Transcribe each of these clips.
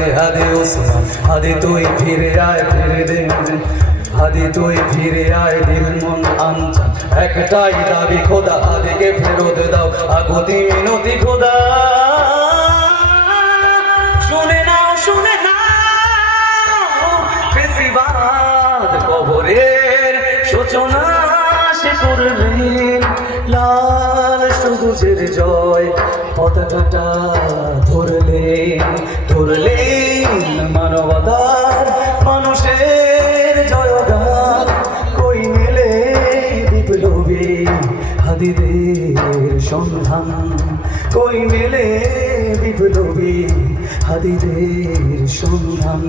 হাতে হাতে ওসমান। হাতে তুই ফিরে আয়, ফিরে দে হাদি তুই ফিরে আয়, দিল মন আনচান একটাই দাবি, খোদা হাদিকে ফেরত দাও। আগতি, মিনতি, খোদা। শুনে নাও শুনে নাও, ফেসিবাদ কবরের সূচনা সে করলেন লাল সবুজের জয় পতাকাটা ধরলেন ধরলেন মানবতার মানুষের জয়গান। কই মেলে বিপ্লবী হাদিদের সন্ধান? কই মেলে বিপ্লবী হাদিদের সন্ধান?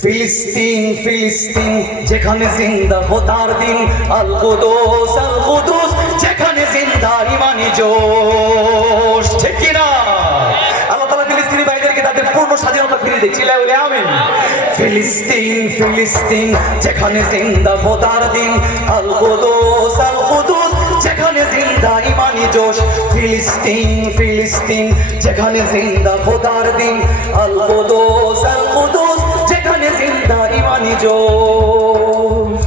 ফিলিস্তিন ফিলিস্তিন, যেখানে জিন্দা হতার দিন। আল কুদুস আল কুদুস, যেখানে জিন্দা ইমানি জোশ, ঠিক কি না আল্লাহ তাআলা ফিলিস্তিনি ভাইদেরকে তাদের পূর্ণ স্বাধীনতা দিচ্ছে বলে আমিন। ফিলিস্তিন ফিলিস্তিন, যেখানে জিন্দা হতার দিন আল কুদুস আল কুদুস যেখানে জিন্দা ইমানি জোশ, ফিলিস্তিন ফিলিস্তিন, যেখানে জিন্দা খোদার দিন আল কুদুস আল কুদুস যেখানে জিন্দা ইমানি জোশ।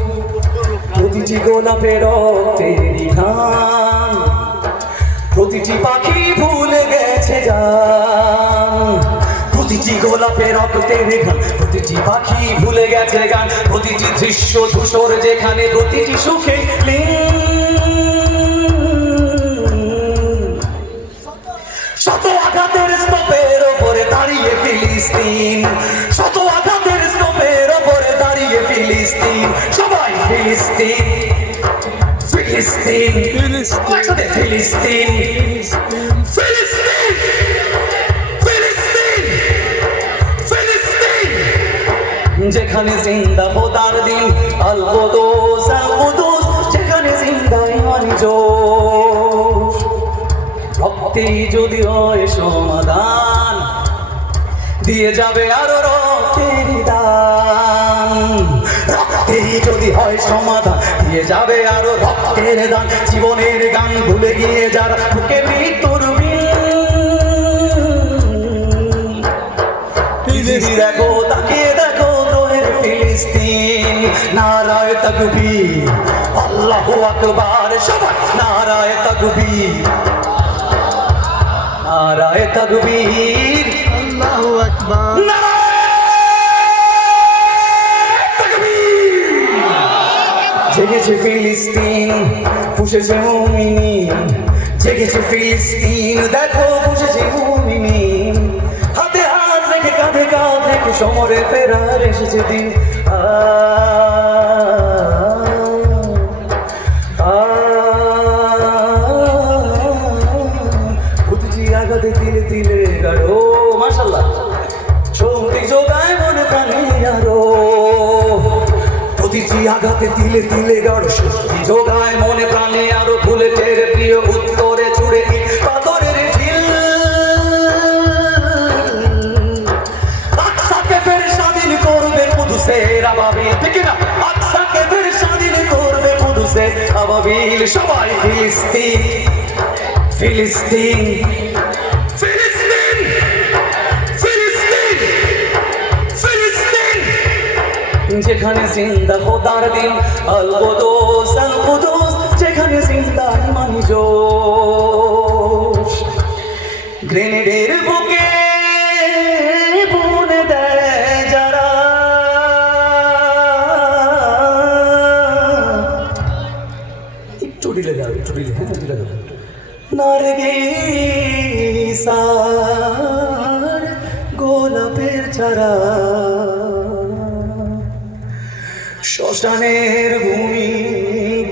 প্রতিটি গোলাপে রক্তের ঘান প্রতিটি পাখি ভুলে গেছে গান। প্রতিটি গোলাপে রক্তের গান প্রতিটি পাখি ভুলে গেছে গান। প্রতিটি দৃশ্য ধূসর যেখানে প্রতিটি সুখে শত আঘাতের স্তূপের ওপরে দাঁড়িয়ে ফিলিস্তিন। শত আঘাতের স্তূপের ওপরে দাঁড়িয়ে ফিলিস্তিন। সবাই ফিলিস্তিন। ফিলিস্তিন একসাথে ফিলিস্তিন ফিলিস্তিন যেখানে জিন্দা দিন আল কুদুস আল কুদুস যেখানে জিন্দা ইমানি রক্তেই যদি হয় সমাধান, দিয়ে যাবে আরও রক্তের দান। যদি হয় সমাধান, দিয়ে যাবে আরও রক্তের দান জীবনের গান ভুলে গিয়ে যারা বুকে মৃত্যুর দেখো তাকিয়ে দেখো তোহের ফিলিস্তিন। নারায় তকবীর, আল্লাহু আকবার। সবাই নারায় তকবীর। নারায় জেগেছে ফিলিস্তিন, পুষেছে মমিনি। জেগেছে ফিলিস্তিন, দেখো পুষেছে মমিনি। হাতে হাত রেখে, কাঁধে কাঁধ রেখে সমরে ফেরার এসেছে দিন। আহ আঘাতে তিলে তিলে শক্তি যোগায় মনে প্রাণে আরও ভুলে টের প্রিয় উত্তরে আকসাকে ফের করবে ঠিক করবে সবাই ফিলিস্তিন ফিলিস্তিন। যেখানে জিন্দা খোদার দিন, আল কুদুস যেখানে জিন্দা জোশ। গ্রেনেডের বুকে বুনে দেয় যারা। একটু দাও, একটু দিলে হ্যাঁ দিলে দাও। নারগিসার গোলাপের চারা। শ্মশানের ভূমি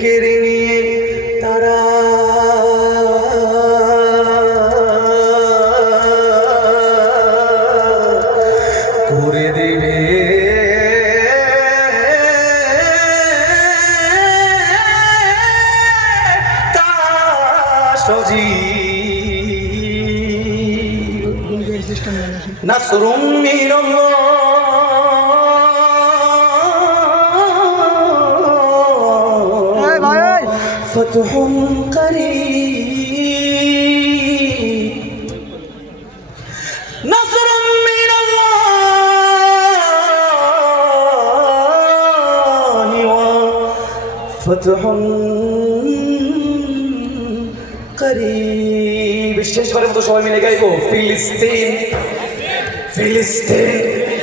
কেড়ে নিয়ে তারা করে দেবে। না সজীব। সিস্টেম فتح قريب نصر من الله وفتح قريب শেষ করে মতো সবাই মিলে গাইবো। ফিলিস্তিন ফিলিস্তিন।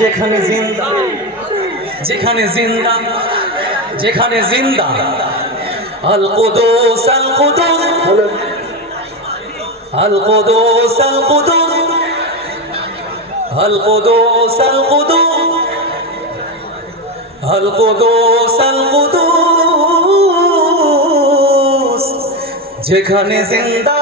যেখানে জিন্দা যেখানে জিন্দা যেখানে জিন্দা। আল কুদুস আল কুদুস। আল কুদুস আল কুদুস। আল কুদুস আল কুদুস। আল কুদুস আল কুদুস। যেখানে জিন্দা